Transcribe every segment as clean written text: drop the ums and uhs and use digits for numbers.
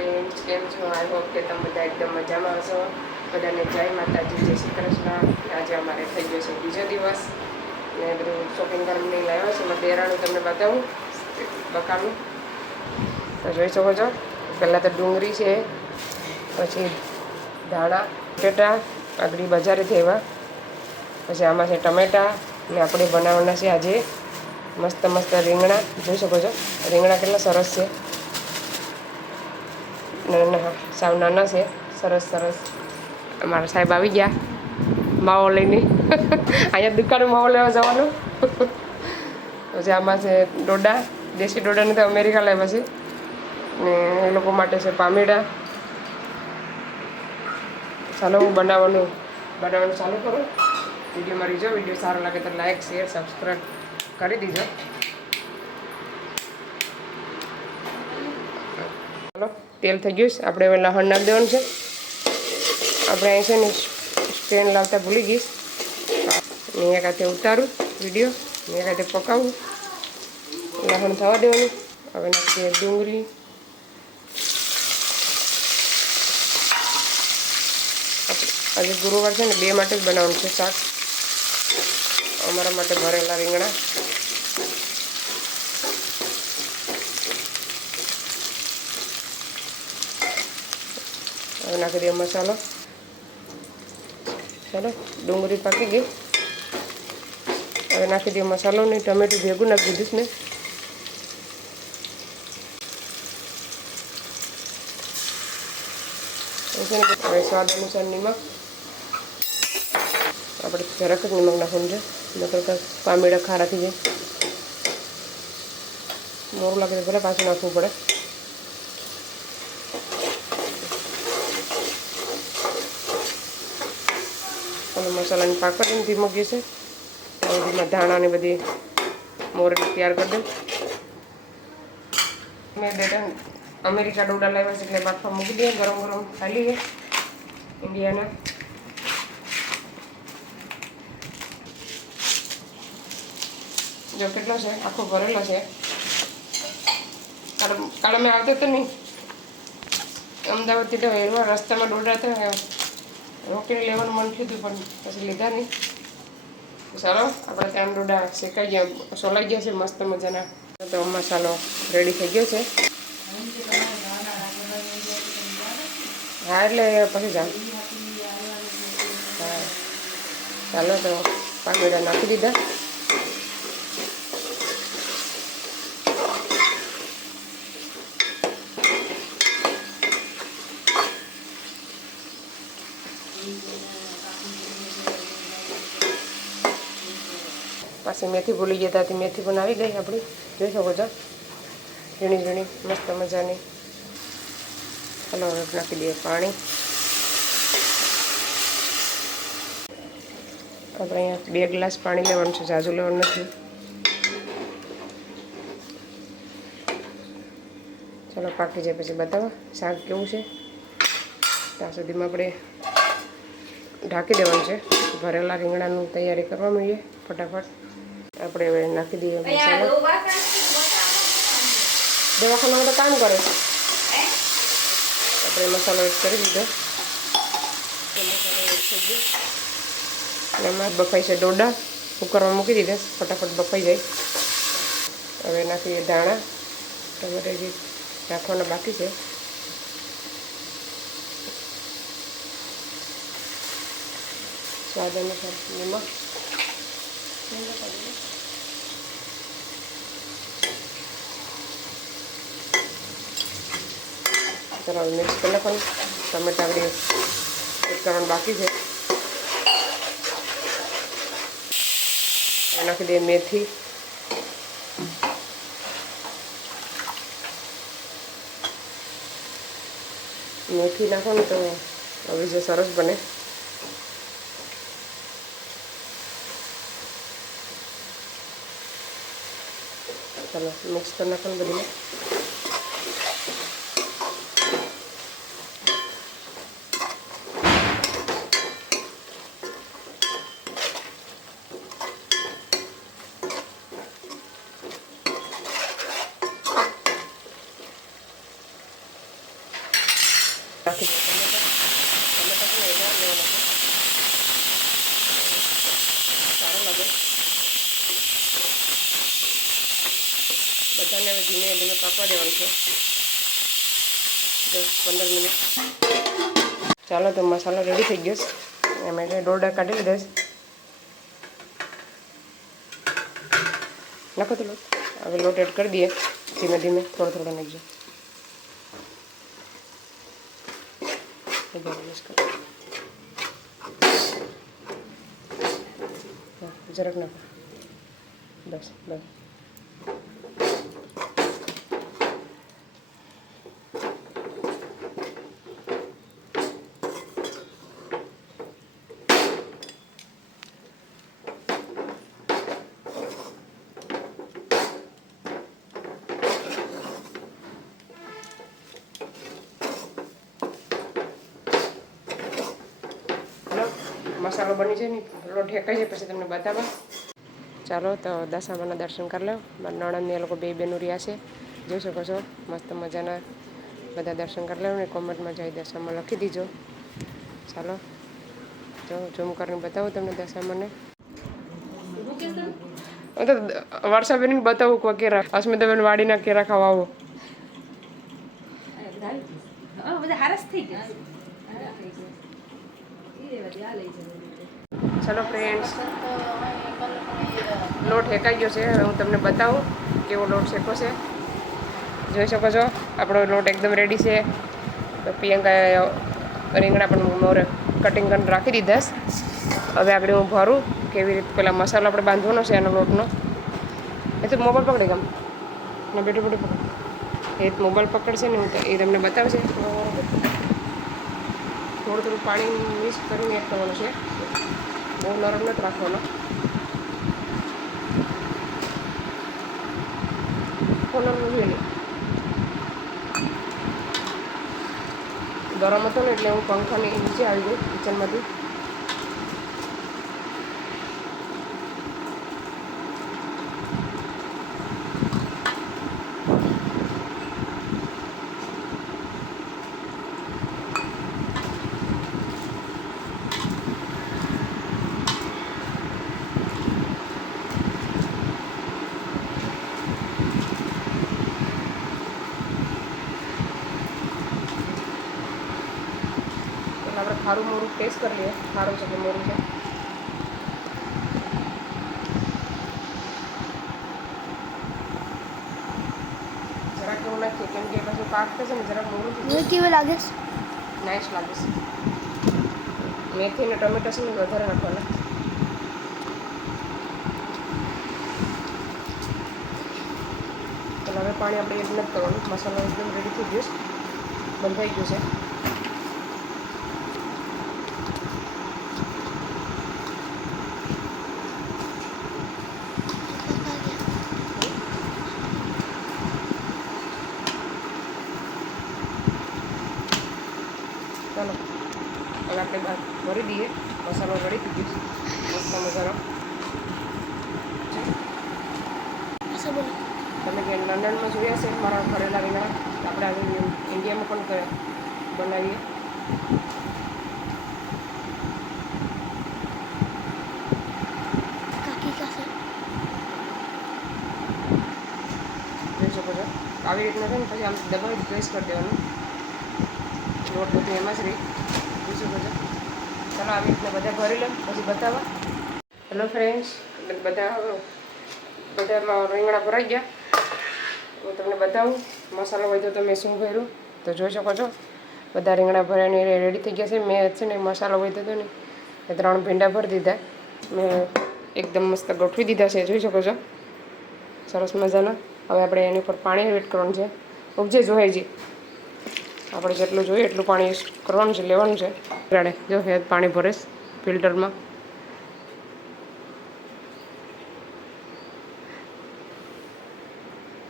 Friends, કેમ છો? I hope કે તમે બધા એકદમ મજામાં હશો. બધાને જય માતાજી, જય શ્રી કૃષ્ણ. આજે અમારે થઈ ગયો છે બીજો દિવસ ને બધું શોપિંગ કરીને લાવ્યો છે. એમાં દેરાણું તમને બતાવું બકાલું તો જોઈ શકો છો. પહેલાં તો ડુંગળી છે, પછી ધાણા બટેટા આગળ બજારેથી આવ્યા, પછી આમાં છે ટમેટાં ને આપણે બનાવવાના છે આજે મસ્ત મસ્ત રીંગણા. જોઈ શકો છો રીંગણા કેટલા સરસ છે, નાના સાવ નાના છે, સરસ સરસ. અમારા સાહેબ આવી ગયા માવો લઈને. અહીંયા દુકાને માવો લેવા જવાનું. પછી આમાં છે ડોડા, દેશી ડોડાને તો અમેરિકા લાવ્યા છે ને એ લોકો માટે છે પામેડા. ચાલો હું બનાવવાનું ચાલુ કરું. વિડીયોમાં રહીજો. વિડીયો સારો લાગે તો લાઈક શેર સબસ્ક્રાઈબ કરી દીજો. ચાલો તેલ થઈ ગયું છે, આપણે હવે લસણ નાખી દેવાનું છે. આપણે અહીં છે ને સ્ટેન્ડ લાવતા ભૂલી ગઈશ. મેં એક હાથે ઉતારું વિડીયો, મેં એક હાથે પકાવું. લસણ થવા દેવાનું. હવે નાખીએ ડુંગળી, આજે ગુરુવાર છે ને 2 માટે જ બનાવવાનું છે શાક. અમારા માટે ભરેલા રીંગણા. હવે નાખી દઈએ મસાલો. ચાલો ડુંગળી પાકી ગઈ. હવે નાખી દઈએ મસાલો ને ટમેટું ભેગું નાખી દીધું ને. હવે સ્વાદ અનુસાર નિમક. આપણે જરાક જ નિમક નાખવાનું છે, નકર પામેડા ખારા થઈ જાય. મોરું લાગે તો ભલે પાછું નાખવું પડે. અને મસાલાની પાકડ ધીમો ગઈ છે. ધીમા ધાણાની બધી મોરડી તૈયાર કરી દઉં. મેં બેટા અમેરિકા ડોડા લાવ્યા છે એટલે બાફા મૂકી દઈએ. ગરમ ગરમ ખાઈ લઈએ ઇન્ડિયાના. જો કેટલો છે, આખો ભરેલો છે. કાલે મેં આવતો હતો નહીં અમદાવાદથી, તો એમાં રસ્તામાં ડોડા હતા, રોકીને લેવાનું મન થયું હતું પણ પછી લીધા નહીં. ચાલો આપણે ત્યાં ડોડા શેકાઈ ગયા, સોલાઈ ગયા છે મસ્ત મજાના. તો મસાલો રેડી થઈ ગયો છે. હા એટલે પછી જાઉં. હા ચાલો તો પામેડા નાખી દીધા. પાછી મેથી ભૂલી ગયા હતા, મેથી પણ આવી ગઈ આપણી. જોઈ શકો છો ઝીણી ઝીણી મસ્ત મજાની. ચાલો હવે નાખી દઈએ પાણી. આપણે અહીંયા 2 ગ્લાસ પાણી લેવાનું છે, ઝાઝું લેવાનું નથી. ચાલો પાકી જાય પછી બતાવો શાક કેવું છે. ત્યાં સુધીમાં આપણે ઢાંકી દેવાનું છે. ભરેલા રીંગણાનું તૈયારી કરવા મળીએ ફટાફટ. આપણે હવે નાખી દઈએ મસાલો. દવાખાનામાં તો કામ કરે છે. આપણે મસાલો એડ કરી દીધો. મસાલો એડ થઈ ગયો અને એમાં બફાઈ છે ડોડા. કુકરમાં મૂકી દીધા, ફટાફટ બફાઈ જાય. હવે નાખીએ ધાણા. ટમેટા જે નાખવાના બાકી છે. સ્વાદ અનુસાર નિમક. ચાલો મિક્સ કરી નાખવાનું. ટમેટા આગળ એડ કરવાનું બાકી છે. નાખી દઈએ મેથી. મેથી નાખવાનું તો હવે જે સરસ બને. ચાલો મિક્સ કરી નાખવાનું બધું. નાખી દો ટમેટા પણ એના લેવાના સારો લાગે. બધાને હવે ધીમે ધીમે કાપવા દેવાનું છે 10-15 મિનિટ. ચાલો તો મસાલો રેડી થઈ ગયો છે. એમ એટલે ડોડા કાઢી લીધા છે. નાખો તો લોટ. હવે લોટ એડ કરી દઈએ ધીમે ધીમે થોડો થોડો નાખજો. જરાક નાખો બસ. મસાલો બની જાય ને લોટ ઢેકાઈ જાય પછી તમને બતાવવા. ચાલો તો દશામાના દર્શન કરી લો. મારા નણંદને એ લોકો બે બેનો રહ્યા છે, જોઈ શકો છો. મસ્ત મજાના બધા દર્શન કરી લો ને કોમેન્ટમાં જઈ દશામાં લખી દીજો. ચાલો જો ઝૂમ કરીને બતાવું તમને દશામાને. તો વર્ષાબેન બતાવું કોઈ કેરા અસ્મિતાબેન વાડીના કેરા ખાવા આવો. ચલો ફ્રેન્ડ્સ, લોટ હેકાઈ ગયો છે. હવે હું તમને બતાવું કેવો લોટ શેકો છે. જોઈ શકો છો આપણો લોટ એકદમ રેડી છે. તો પ્રિયંકાએ રીંગણા પણ મોરે કટિંગ કરીને રાખી દીધા. હવે આગળ હું ભરું કેવી રીતે. પેલા મસાલો આપણે બાંધવાનો છે એનો લોટનો. એ તો મોબાઈલ પકડે ગમ ને બેઠું પકડ. એ મોબાઈલ પકડશે ને એ તમને બતાવશે. થોડું થોડું પાણી મિક્સ કરીને એડ કરવાનું છે. બહુ નરમ નથી રાખવાનો. ખોલવાનું જોઈએ નહીં. ગરમ હતો ને એટલે હું પંખાની નીચે આવી ગઈ કિચનમાંથી. આપણે ખારું મોરું ટેસ્ટ કરી લઈએ. ખારું છે કે મોરું છે. જરાક એવું નાખીએ કેમ કે પછી પાક થશે ને જરાક મોરું કેવું લાગે છે. નાઇસ લાગે છે. મેથી અને ટમેટા છે ને વધારે નાખવાના. એટલે હવે પાણી આપણે એડ નથી કરવાનું. મસાલો એકદમ રેડી થઈ ગયો છે. બંધાઈ ગયું છે. ચાલો હવે આપણે ભરી દઈએ. મસાલો રેડી થઈ ગયો મસ્ત મસાલો. તમે કે લંડનમાં જોયા છે મારા ભરેલા રીંગણા. આપણે આજે ઇન્ડિયામાં પણ બનાવીએ. જોઈ શકો છો આવી રીતના છે ને પછી આમ દબાવી પ્રેસ કરી દેવાનું. લોટ બધું એમાં જ રહી. જોઈ શકો છો. ચાલો આવી રીતના બધા ભરી લો પછી બતાવવા. હેલો ફ્રેન્ડ્સ, બધા રીંગણા ભરાઈ ગયા. હું તમને બતાવું મસાલો હોય તો તમે શું ભર્યું. તો જોઈ શકો છો બધા રીંગણા ભર્યાની રેડી થઈ ગયા છે. મેં છે ને મસાલો હોય તો ને એ 3 ભીંડા ભરી દીધા. મેં એકદમ મસ્ત ગોઠવી દીધા છે. જોઈ શકો છો સરસ મજાના. હવે આપણે એની ઉપર પાણી એડ કરવાનું છે. ઉપજે જોઈજી આપણે જેટલું જોઈએ એટલું પાણી કરવાનું છે, લેવાનું છે. રાડે જો હે પાણી ભરેશ ફિલ્ટરમાં.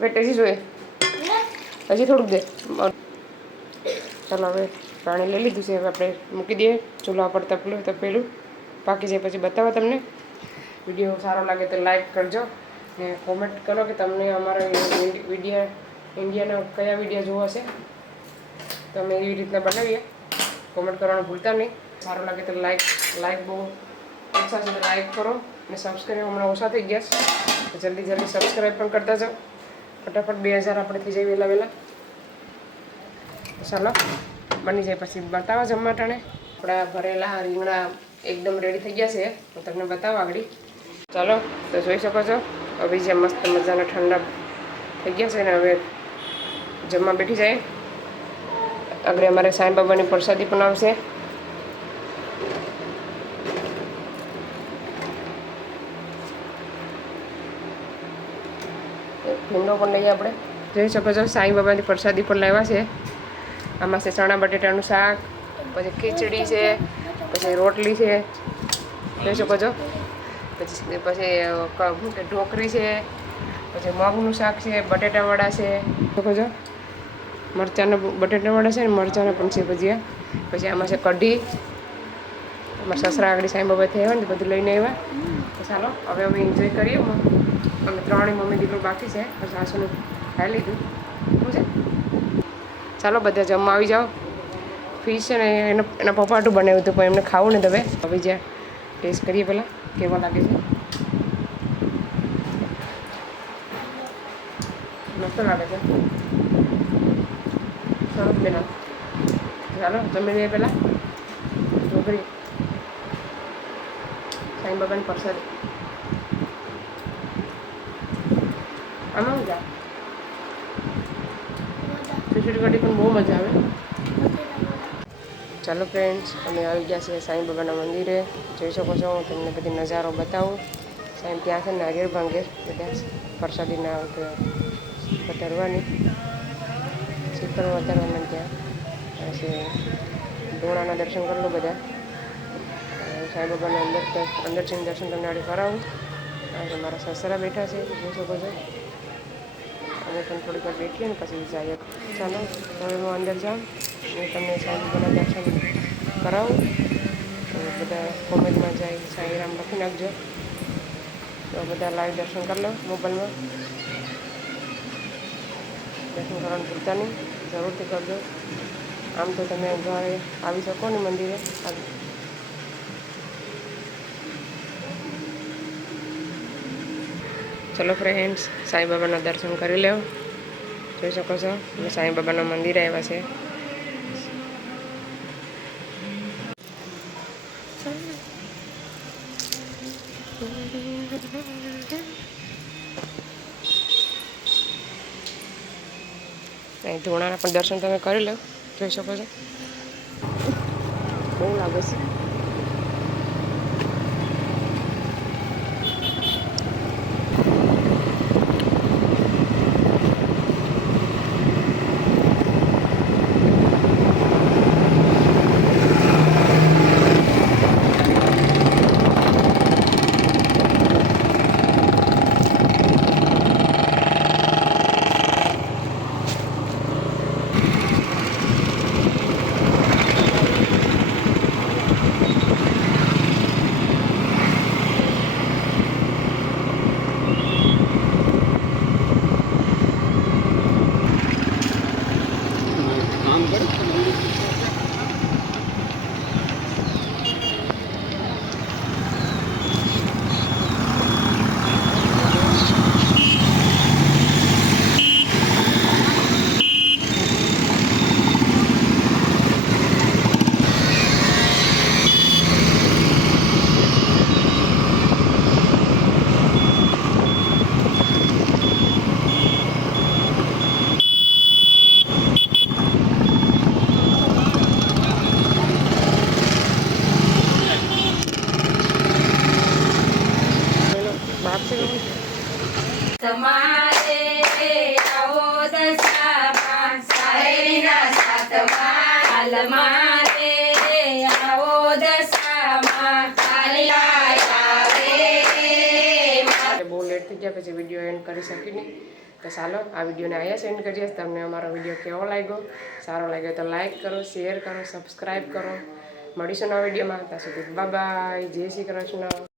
વેટ હજી જોઈએ હજી થોડુંક દે. ચાલો હવે પાણી લઈ લીધું છે. હવે આપણે મૂકી દઈએ ચૂલા પર તપેલું પાકી જાય પછી બતાવો તમને. વિડીયો સારો લાગે તો લાઈક કરજો ને કોમેન્ટ કરો કે તમને અમારા વિડીયો ઇન્ડિયાના કયા વિડીયો જોવા છે તો અમે એવી રીતના બનાવીએ. કોમેન્ટ કરવાનું ભૂલતા નહીં. સારું લાગે તો લાઈક બહુ ઓછા છે તો લાઈક કરો અને સબસ્ક્રાઈબ હમણાં ઓછા થઈ ગયા છે તો જલ્દી સબસ્ક્રાઈબ પણ કરતા જાઓ. ફટાફટ 2000 આપણે થઈ જાય વહેલા. ચાલો બની જાય પછી બતાવો જમવા ટાણે. આપણા ભરેલા રીંગણા એકદમ રેડી થઈ ગયા છે હું તમને બતાવો આગળ. ચાલો તો જોઈ શકો છો હવે જે મસ્ત મજાના ઠંડા થઈ ગયા છે ને હવે જમવા બેઠી જાય. આગળ અમારે સાંઈ બાબાની પ્રસાદી પણ આવશે. ભીંડો પણ લઈએ આપણે. જોઈ શકો છો સાંઈ બાબાની પ્રસાદી પણ લાવ્યા છે. આમાં છે ચણા બટેટાનું શાક, પછી ખીચડી છે, પછી રોટલી છે, જોઈ શકો છો. પછી ઢોકરી છે, પછી મગનું શાક છે, બટેટાવડા છે, શકો છો. મરચાંના બટેટાવડા છે ને મરચાંના પણ છે ભજીયા. પછી આમાં છે કઢી. અમારા સસરા આગળ સાંઈ બાબા થયા ને બધું લઈને આવ્યા. તો ચાલો હવે અમે એન્જોય કરીએ. અમે 3 મમ્મી દીકરો બાકી છે. સાસુનું ખાઈ લીધું શું છે. ચાલો બધા જમવા આવી જાઓ. ફિશ છે ને એના પપ્પાટું બનાવ્યું હતું પણ એમને ખાવું ને તમે હવે જ્યાં ટેસ્ટ કરીએ પહેલાં કેવા લાગે છે. મસ્ત લાગે છે સરસ બેના. ચાલો જમી લઈએ પહેલાં ઢોકળી સાંઈ બાબાની પ્રસાદી. આમાં મજા ખીચડી કઢી પણ બહુ મજા આવે. ચાલો ફ્રેન્ડ્સ અમે આવી ગયા છીએ સાંઈ બાબાના મંદિરે. જોઈ શકો છો હું તમને બધી નજારો બતાવું. સાંઈ ત્યાં છે નારિયેળ ભાંગે બધા પ્રસાદીના વધારવાની શિખર વધારવાના ત્યાં પછી ધોણાના દર્શન કરી લો બધા. સાંઈ બાબાના અંદરથી દર્શન તમને આડે કરાવું. અને મારા સસરા બેઠા છે જોઈ શકો છો. અમે પણ થોડીક વાર બેઠીએ ને પછી જઈએ. ચાલો હવે હું અંદર જાઉં અને તમને સાંઈ બાબાના દર્શન કરાવું. તો બધા કોમેન્ટમાં જાય સાંઈ રામ લખી નાખજો. તો બધા લાઈવ દર્શન કરી લો મોબાઈલમાં. દર્શન કરવાનું ભૂલતા નહીં, જરૂરથી કરજો. આમ તો તમે ઘરે આવી શકો ને મંદિરે. ચલો ફ્રેન્ડ્સ સાંઈ બાબાના દર્શન કરી લો. જોઈ શકો છો અમે સાંઈ બાબાના મંદિરે આવ્યા છે. અહીં ધોણાના પણ દર્શન તમે કરી લો. જોઈ શકો છો બહુ લાગે છે. તમારે આવો દશામાં સાહેરીના સાતમાં મારે આવો દશામાં બહુ લેટ થઈ ગયા પછી વિડીયો એન્ડ કરી શકી નહીં. તો ચાલો આ વિડીયોને અહીંયા સેન્ડ કરીએ. તમને અમારો વિડીયો કેવો લાગ્યો, સારો લાગ્યો તો લાઈક કરો, શેર કરો, સબસ્ક્રાઈબ કરો. મળીશું નવા વિડીયોમાં. ત્યાં સુધી બાય બાય. જય શ્રી કૃષ્ણ.